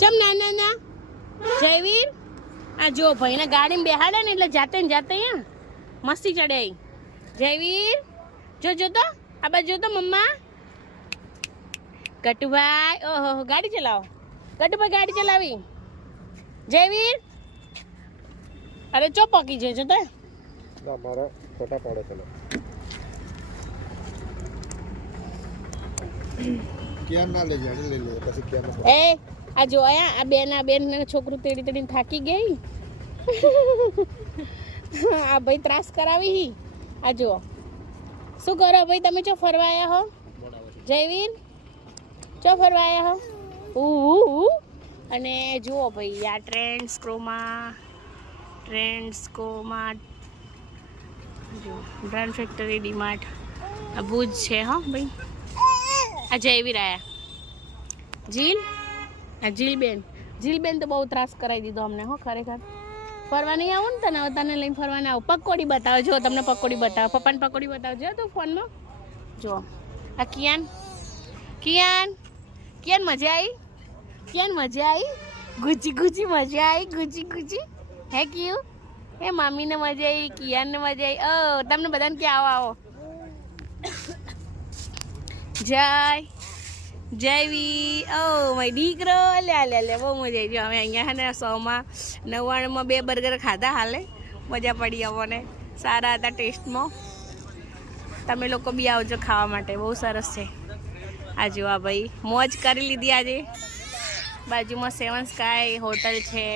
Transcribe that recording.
ચમ ના ના જયવીર આ જો ભાઈને ગાડીમાં બેહાડે ને એટલે જાતે ને જાતે મસ્તી ચડે. જયવીર જો તો આ બાજુ જો તો મમ્મા. ગટુભાઈ ઓહો ગાડી ચલાવો. ગટુભાઈ ગાડી ચલાવી. જયવીર અરે ચો પકી જજો તો મારા ફોટા પાડે ચલો. કેમ ના લઈ જાય લઈ લે પછી કેમ એ આ જો આ બેન છોકરું તેડીને થાકી ગઈ. આ ભાઈ ત્રાસ કરાવી. આ જો શું કરો ભાઈ તમે ચો ફરવા આવ્યા હો જયવીર? ચો ફરવા આવ્યા હો? અને જુઓ ભાઈ આ ટ્રેન્ડ્સ કોમાં જો બ્રાન્ડ ફેક્ટરી ડીમાર્ટ આ ભુજ છે હો ભાઈ. આ જયવીર આયા જીલબેન તો બહુ ત્રાસ કરાવી દીધો અમને હો ખરેખર. ફરવા નહીં આવું ને તને લઈને ફરવાને આવું. પકોડી બતાવો જો તમને પકોડી બતાવો. પપ્પાને પકોડી બતાવજો તો ફોનમાં. જો આ કિયાન મજા આવી. ગુચી મજા આવી. હે ક્યુ હે મામીને મજા આવી, કિયાનને મજા આવી. ઓ તમને બધાને ક્યાં આવો જયવી ઓ મારી દીકરો લે બહુ મજા આવી. અમે અહીંયા છે ને 199 2 બર્ગર ખાધા હાલે. મજા પડી અમને. સારા હતા ટેસ્ટમાં. તમે લોકો બી આવજો ખાવા માટે. બહુ સરસ છે. આ જો આ ભાઈ મોજ કરી લીધી આજે. બાજુમાં 7 સ્કાય હોટલ છે.